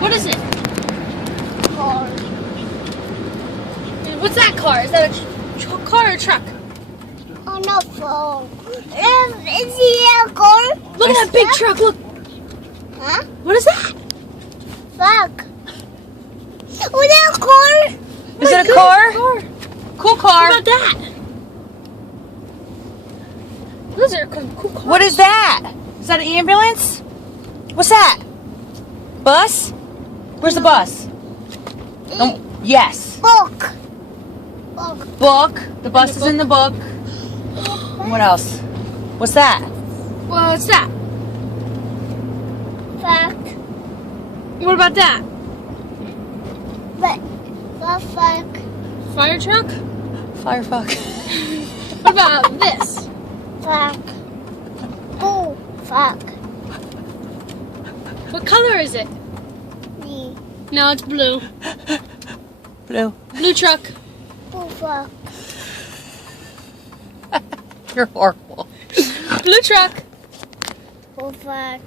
What is it? Car. What's that car? Is that a car or a truck? On the phone. Is he a car? Look at that big truck. Look. Huh? What is that? Fuck. Was that a car? Is it a car? Cool car. What about that? Those are cool cars. What is that? Is that an ambulance? What's that? Bus? Where's the bus? Oh, yes. Book. Book. Book. The bus is in the book. What else? What's that? What's that? Fuck. What about that? But. Fuck. Fire truck? Fire fuck. What about this? Fuck. Oh, fuck. What color is it? Me. No, it's blue. Blue. Blue truck. Oh, fuck. You're horrible. Blue truck. Oh, fuck.